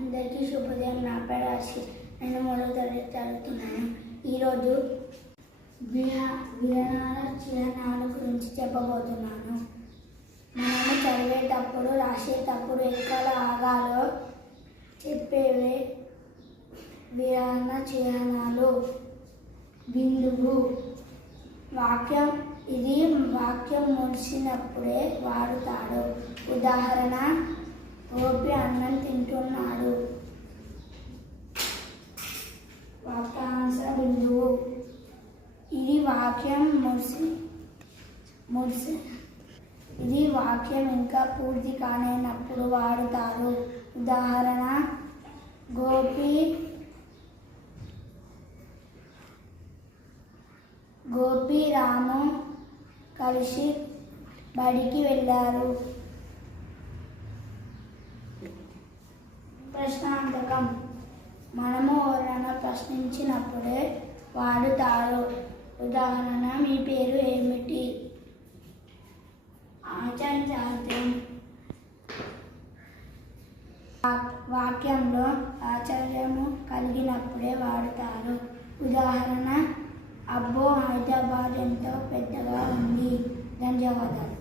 అందరికీ శుభోదయం. నా పేరు రాశి నేను మూడో తరగతి చదువుతున్నాను. ఈరోజు విహ విహనాల చిహ్నాల గురించి చెప్పబోతున్నాను. మనము చదివేటప్పుడు రాసేటప్పుడు ఎక్కడ ఆగాలో చెప్పేవే. విరాన చిహ్నాలు బిందువు వాక్యం. ఇది వాక్యం ముడిచినప్పుడే వాడుతాడు. ఉదాహరణ గోపి అన్నం తింటూ వాక్యాంశ బిందువు ఇది వాక్యం ముగిసి ముగిసి ఇది వాక్యం ఇంకా పూర్తి కానైనప్పుడు వాడుతారు. ఉదాహరణ గోపి గోపి రాము కలిసి బడికి వెళ్ళారు. ప్రశ్నాంతకం మనము ఎవరైనా ప్రశ్నించినప్పుడే వాడుతారు. ఉదాహరణ మీ పేరు ఏమిటి? ఆచరించార్థం వాక్యంలో ఆశ్చర్యము కలిగినప్పుడే వాడతారు. ఉదాహరణ అబ్బో హైదరాబాద్ ఎంతో పెద్దగా ఉంది. ధన్యవాదాలు.